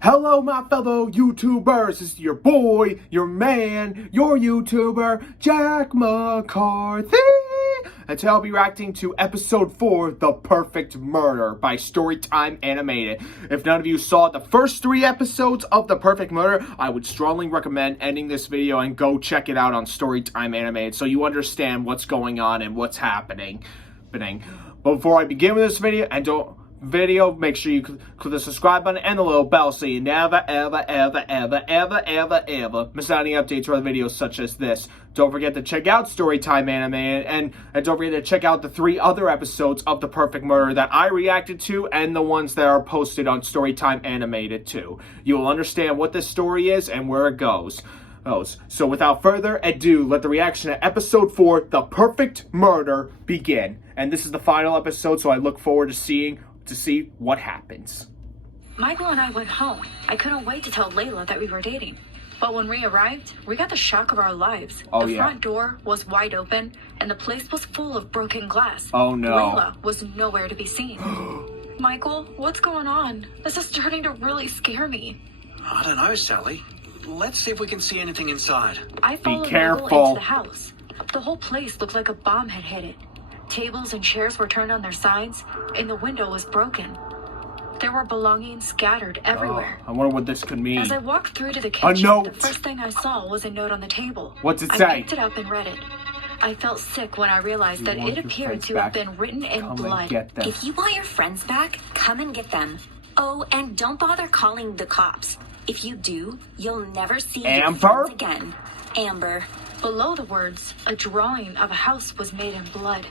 Hello, my fellow YouTubers. This is your boy, your man, your YouTuber, Jack McCarthy. And today I'll be reacting to episode 4, The Perfect Murder by Storytime Animated. If none of you saw the first 3 episodes of The Perfect Murder, I would strongly recommend ending this video and go check it out on Storytime Animated so you understand what's going on and what's happening. But before I begin with this video, make sure you click the subscribe button and the little bell so you never, ever miss out any updates or other videos such as this. Don't forget to check out Storytime Animated, and don't forget to check out the 3 other episodes of The Perfect Murder that I reacted to and the ones that are posted on Storytime Animated too. You will understand what this story is and where it goes. So without further ado, let the reaction to episode 4, The Perfect Murder, begin. And this is the final episode, so I look forward to see what happens. Michael and I went home. I couldn't wait to tell Layla that we were dating. But when we arrived, we got the shock of our lives. The front door was wide open, and the place was full of broken glass. Oh no. Layla was nowhere to be seen. Michael, what's going on? This is starting to really scare me. I don't know, Sally. Let's see if we can see anything inside. I followed careful. Michael into the house. The whole place looked like a bomb had hit it. Tables and chairs were turned on their sides, and the window was broken. There were belongings scattered everywhere. I wonder what this could mean. As I walked through to the kitchen, note. the first thing I saw was a note on the table. What's it say? I picked it up and read it. I felt sick when I realized that it appeared to have been written in blood. If you want your friends back, come and get them. Oh, and don't bother calling the cops. If you do, you'll never see your friends again. Amber. Below the words, a drawing of a house was made in blood.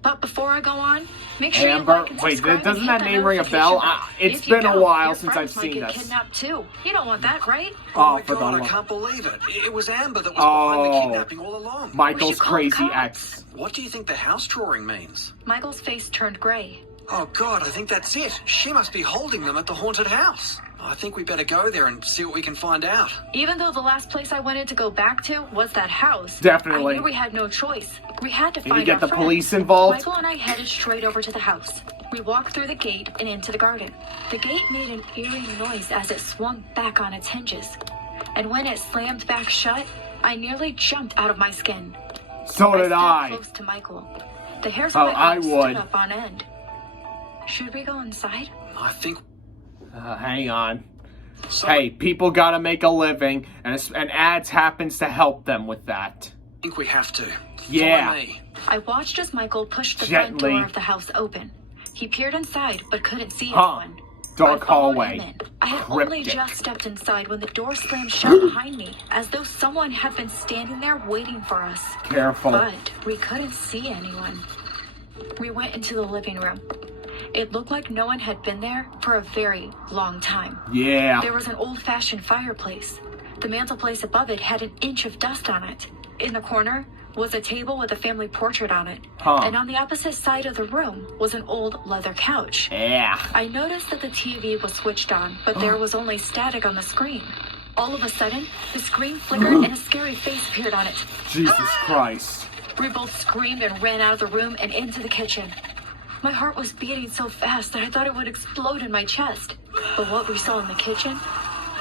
But before I go on, make sure Amber. you like and subscribe. Wait, doesn't that name ring a bell? It's been a while since I've seen this. Kidnapped too. You don't want that, right? Oh my God, I can't believe it. It was Amber that was behind the kidnapping all along. Michael's crazy ex. What do you think the house drawing means? Michael's face turned gray. Oh God, I think that's it. She must be holding them at the haunted house. I think we better go there and see what we can find out. Even though the last place I wanted to go back to was that house, definitely, I knew we had no choice. We had to find you get our the friend. police involved. Michael and I headed straight over to the house. We walked through the gate and into the garden. The gate made an eerie noise as it swung back on its hinges. And when it slammed back shut, I nearly jumped out of my skin. So did I. Close to Michael. The hairs on my head stood up on end. Should we go inside? I think... hang on. Hey, people gotta make a living, and ads happens to help them with that. I think we have to. Yeah. Follow me. I watched as Michael pushed the front door of the house open. He peered inside, but couldn't see anyone. Dark hallway. I had only just stepped inside when the door slammed shut behind me, as though someone had been standing there waiting for us. Careful. But we couldn't see anyone. We went into the living room. It looked like no one had been there for a very long time. Yeah. There was an old-fashioned fireplace. The mantelpiece above it had an inch of dust on it. In the corner was a table with a family portrait on it. And on the opposite side of the room was an old leather couch. Yeah. I noticed that the TV was switched on, but there was only static on the screen. All of a sudden, the screen flickered and a scary face appeared on it. Jesus Christ. We both screamed and ran out of the room and into the kitchen. My heart was beating so fast that I thought it would explode in my chest. But what we saw in the kitchen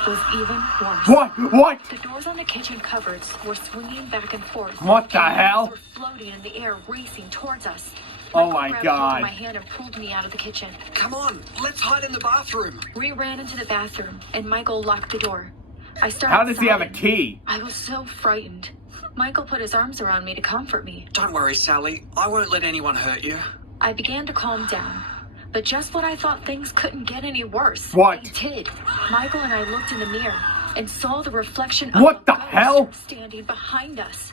was even worse. What? The doors on the kitchen cupboards were swinging back and forth. What the hell? Were floating in the air, racing towards us. Oh my Michael grabbed God. hold of my hand and pulled me out of the kitchen. Come on, let's hide in the bathroom. We ran into the bathroom, and Michael locked the door. I started How does he have a sobbing. key? I was so frightened. Michael put his arms around me to comfort me. Don't worry, Sally. I won't let anyone hurt you. I began to calm down. But just when I thought things couldn't get any worse, What? they did. Michael and I looked in the mirror and saw the reflection of What a the ghost hell? standing behind us.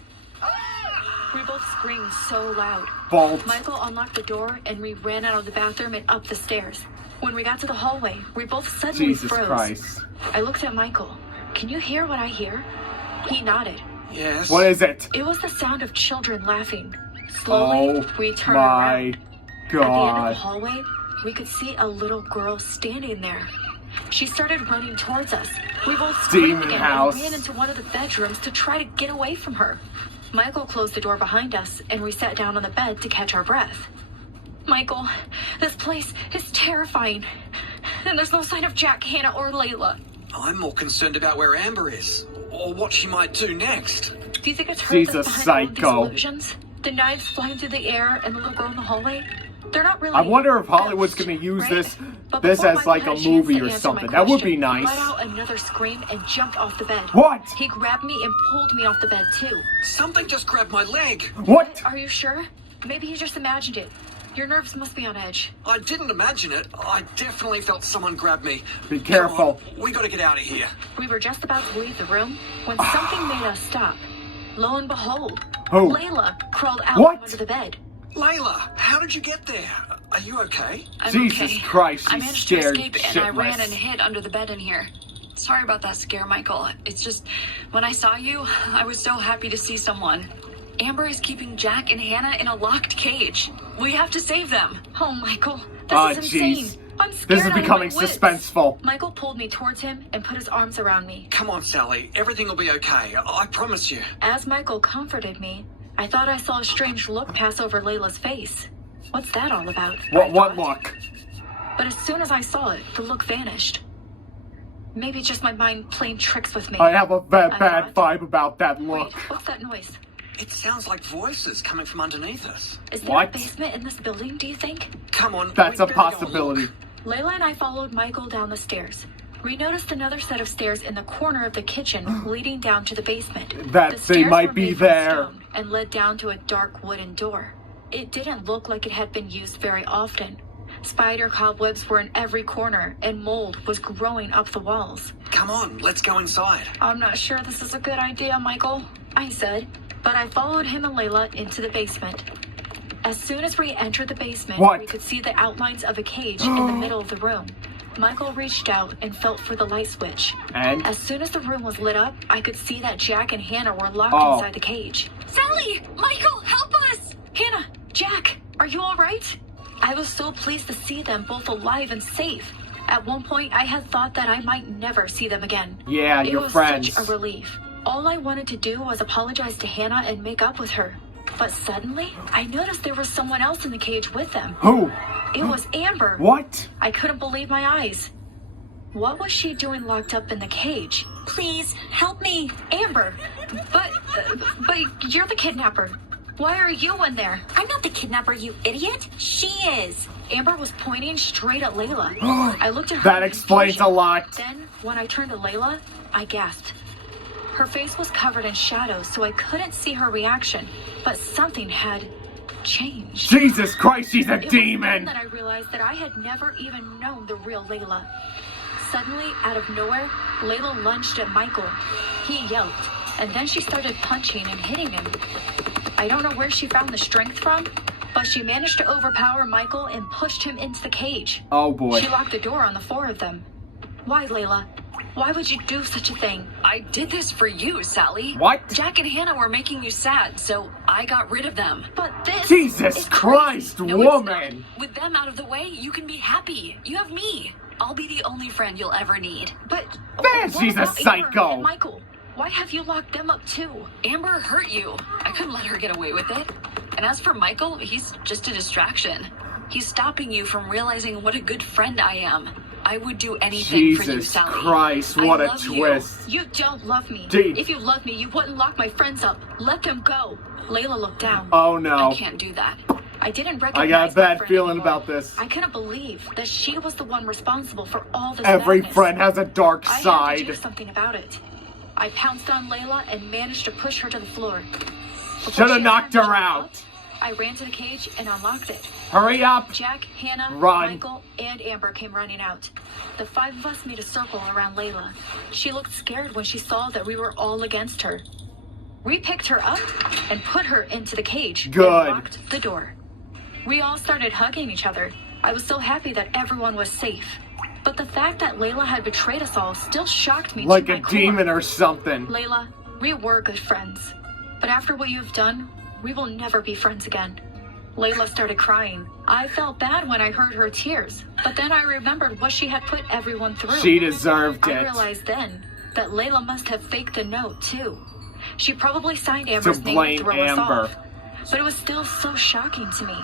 We both screamed so loud. Bolt. Michael unlocked the door and we ran out of the bathroom and up the stairs. When we got to the hallway, we both suddenly Jesus froze. Christ. I looked at Michael. Can you hear what I hear? He nodded. Yes. What is it? It was the sound of children laughing. Slowly, we turned around. God. At the end of the hallway, we could see a little girl standing there. She started running towards us. We both screamed again and ran into one of the bedrooms to try to get away from her. Michael closed the door behind us, and we sat down on the bed to catch our breath. Michael, this place is terrifying. And there's no sign of Jack, Hannah, or Layla. I'm more concerned about where Amber is, or what she might do next. Do you think it's her She's that's a behind all of these psycho. illusions? The knives flying through the air and the little girl in the hallway? They're not really... I wonder if Hollywood's ghosts, gonna use right? this But this before as Michael like had a chance movie to or answer something. my That would be question, nice. He let out another scream and jumped off the bed. What? He grabbed me and pulled me off the bed too. Something just grabbed my leg. What? Are you sure? Maybe he just imagined it. Your nerves must be on edge. I didn't imagine it. I definitely felt someone grab me. Be careful. Come on, we gotta get out of here. We were just about to leave the room when something made us stop. Lo and behold, Who? Layla crawled out What? from under the bed. Layla, how did you get there? Are you okay? I'm Jesus okay. Christ, I she's managed scared to escape and I ran shitless. and hid under the bed in here. Sorry about that scare, Michael. It's just, when I saw you, I was so happy to see someone. Amber is keeping Jack and Hannah in a locked cage. We have to save them. Oh, Michael, this Oh, is insane. jeez. I'm scared This is out of my becoming wits. suspenseful. Michael pulled me towards him and put his arms around me. Come on, Sally. Everything will be okay. I promise you. As Michael comforted me, I thought I saw a strange look pass over Layla's face. What's that all about? I What thought. look? But as soon as I saw it, the look vanished. Maybe just my mind playing tricks with me. I have a bad thought. vibe about that look. Wait, what's that noise? It sounds like voices coming from underneath us. Is there What? a basement in this building, do you think? Come on. That's we'd a better go and possibility. look. Layla and I followed Michael down the stairs. We noticed another set of stairs in the corner of the kitchen leading down to the basement. That The they stairs might were be made from there. stone and led down to a dark wooden door. It didn't look like it had been used very often. Spider cobwebs were in every corner and mold was growing up the walls. Come on, let's go inside. I'm not sure this is a good idea, Michael, I said, but I followed him and Layla into the basement. As soon as we entered the basement, What? we could see the outlines of a cage in the middle of the room. Michael reached out and felt for the light switch. And? As soon as the room was lit up, I could see that Jack and Hannah were locked Oh. inside the cage. Sally! Michael, help us! Hannah! Jack! Are you alright? I was so pleased to see them both alive and safe. At one point, I had thought that I might never see them again. Yeah, It your was friends. such a relief. All I wanted to do was apologize to Hannah and make up with her. But suddenly, I noticed there was someone else in the cage with them. Who? It was Amber. What? I couldn't believe my eyes. What was she doing locked up in the cage? Please, help me. Amber! But you're the kidnapper. Why are you in there? I'm not the kidnapper, you idiot. She is. Amber was pointing straight at Layla. I looked at her. That in explains a confusion. lot. Then, when I turned to Layla, I gasped. Her face was covered in shadows, so I couldn't see her reaction. But something had changed. Jesus Christ, she's a It was then demon! that I realized that I had never even known the real Layla. Suddenly, out of nowhere, Layla lunged at Michael. He yelped, and then she started punching and hitting him. I don't know where she found the strength from, but she managed to overpower Michael and pushed him into the cage. Oh boy. She locked the door on the four of them. Why, Layla? Why would you do such a thing? I did this for you, Sally. What? Jack and Hannah were making you sad, so I got rid of them. But this Jesus is Christ, crazy. No, it's woman! not. With them out of the way, you can be happy. You have me. I'll be the only friend you'll ever need. But Man, what she's a about Amber psycho. and Michael, why have you locked them up too? Amber hurt you. I couldn't let her get away with it. And as for Michael, he's just a distraction. He's stopping you from realizing what a good friend I am. I would do anything for you, Jesus Sally. Christ, I what a love you. twist. You don't love me. Gee. If you loved me, you wouldn't lock my friends up. Let them go. Layla looked down. Oh no. I can't do that. I didn't I recognize got a my bad friend feeling anymore. about this. I couldn't believe that she was the one responsible for all this Every madness. friend has a dark I had to side. do something about it. I pounced on Layla and managed to push her to the floor. Before Shoulda she had knocked time to her jump out. up, I ran to the cage and unlocked it. Hurry up! Jack, Hannah, Run. Michael, and Amber came running out. The five of us made a circle around Layla. She looked scared when she saw that we were all against her. We picked her up and put her into the cage Good. and locked the door. We all started hugging each other. I was so happy that everyone was safe. But the fact that Layla had betrayed us all still shocked me Like to a my core. demon or something. Layla, we were good friends. But after what you've done, we will never be friends again. Layla started crying. I felt bad when I heard her tears, but then I remembered what she had put everyone through. She deserved I it. realized then that Layla must have faked the note too. She probably signed To Amber's name blame to throw us Amber. off. But it was still so shocking to me.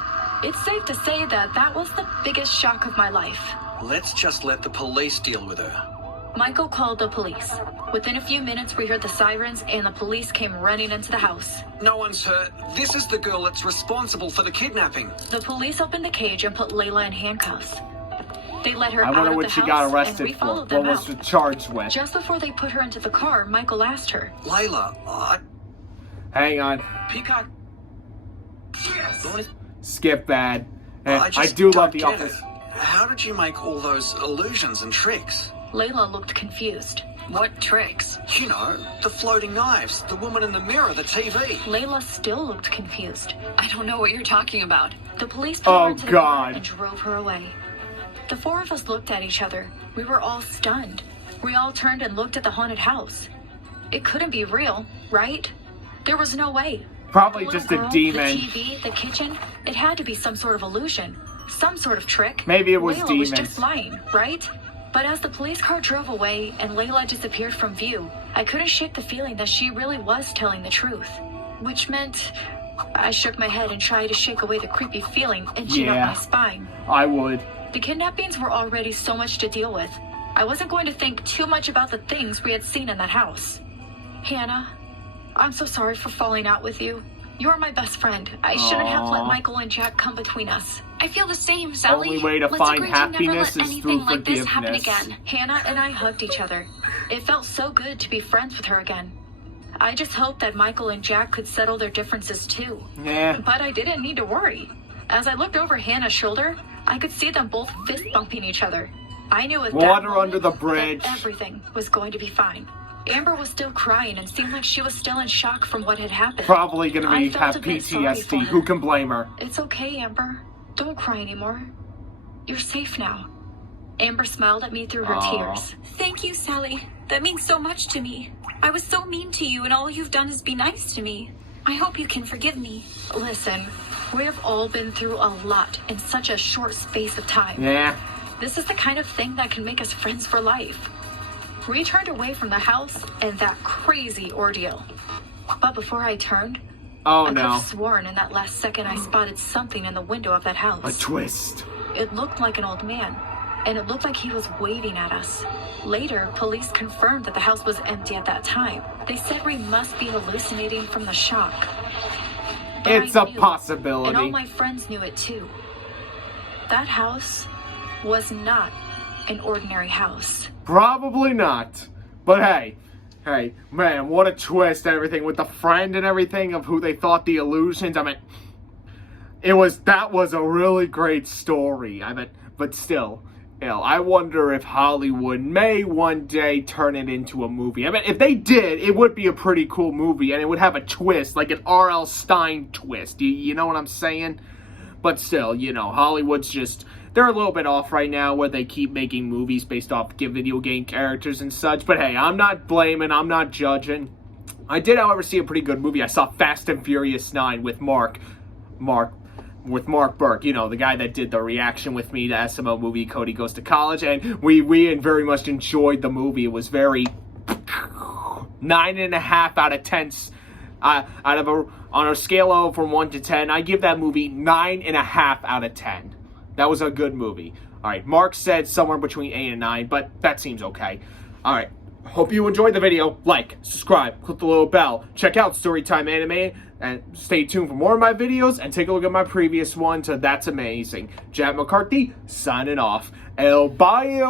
It's safe to say that that was the biggest shock of my life. Let's just let the police deal with her. Michael called the police. Within a few minutes, we heard the sirens and the police came running into the house. No one's hurt. This is the girl that's responsible for the kidnapping. The police opened the cage and put Layla in handcuffs. They let her I out wonder of what the she house, got and arrested we for. followed What them was out. she charged with? Just before they put her into the car, Michael asked her. Layla, Hang on. Peacock. Skip bad. I I do don't love The get Office. it. How did you make all those illusions and tricks? Layla looked confused. What tricks? You know, the floating knives, the woman in the mirror, the TV. Layla still looked confused. I don't know what you're talking about. The police put her into the car God. and drove her away. The four of us looked at each other. We were all stunned. We all turned and looked at the haunted house. It couldn't be real, right? There was no way. Probably The just little a girl, demon. The TV, the kitchen, it had to be some sort of illusion. Some sort of trick. Maybe it was Layla was demons. just lying, right? But as the police car drove away and Layla disappeared from view, I couldn't shake the feeling that she really was telling the truth. Which meant I shook my head and tried to shake away the creepy feeling itching up my spine. I would. The kidnappings were already so much to deal with. I wasn't going to think too much about the things we had seen in that house. Hannah, I'm so sorry for falling out with you. You're my best friend. I shouldn't have let Aw. Michael and Jack come between us. I feel the same, Sally. Only way to Let's find agree to never happiness let is anything through like this happen forgiveness. again. Hannah and I hugged each other. It felt so good to be friends with her again. I just hoped that Michael and Jack could settle their differences too. Yeah. But I didn't need to worry. As I looked over Hannah's shoulder, I could see them both fist bumping each other. I knew at that Water moment under the that bridge. everything was going to be fine. Amber was still crying and seemed like she was still in shock from what had happened. Probably gonna I be felt have a bit sorry for PTSD. her. Who can blame her? It's okay, Amber. Don't cry anymore. You're safe now. Amber smiled at me through her Aw. tears. Thank you, Sally. That means so much to me. I was so mean to you, and all you've done is be nice to me. I hope you can forgive me. Listen, we have all been through a lot in such a short space of time. Yeah. This is the kind of thing that can make us friends for life. We turned away from the house and that crazy ordeal. But before I turned, Oh I could no. have sworn in that last second I spotted something in the window of that A house. twist. It looked like an old man, and it looked like he was waving at us. Later, police confirmed that the house was empty at that time. They said we must be hallucinating from the shock. But It's I a knew, possibility. and all my friends knew it too. That house was not an ordinary house. Probably not. But hey, man, what a twist and everything with the friend and everything of who they thought the illusions. I mean, that was a really great story. I mean, but still, I wonder if Hollywood may one day turn it into a movie. I mean, if they did, it would be a pretty cool movie and it would have a twist, like an R.L. Stine twist. You know what I'm saying? But still, Hollywood's they're a little bit off right now where they keep making movies based off video game characters and such. But hey, I'm not blaming, I'm not judging. I did, however, see a pretty good movie. I saw Fast and Furious 9 with Mark Burke, the guy that did the reaction with me to SMO movie Cody Goes to College. And we very much enjoyed the movie. It was very 9.5 out of 10. On a scale of from 1 to 10, I give that movie 9.5 out of 10. That was a good movie. All right, Mark said somewhere between 8 and 9, but that seems okay. All right, hope you enjoyed the video. Like, subscribe, click the little bell. Check out Storytime Anime, and stay tuned for more of my videos, and take a look at my previous one, so that's amazing. Jack McCarthy, signing off. El Bye.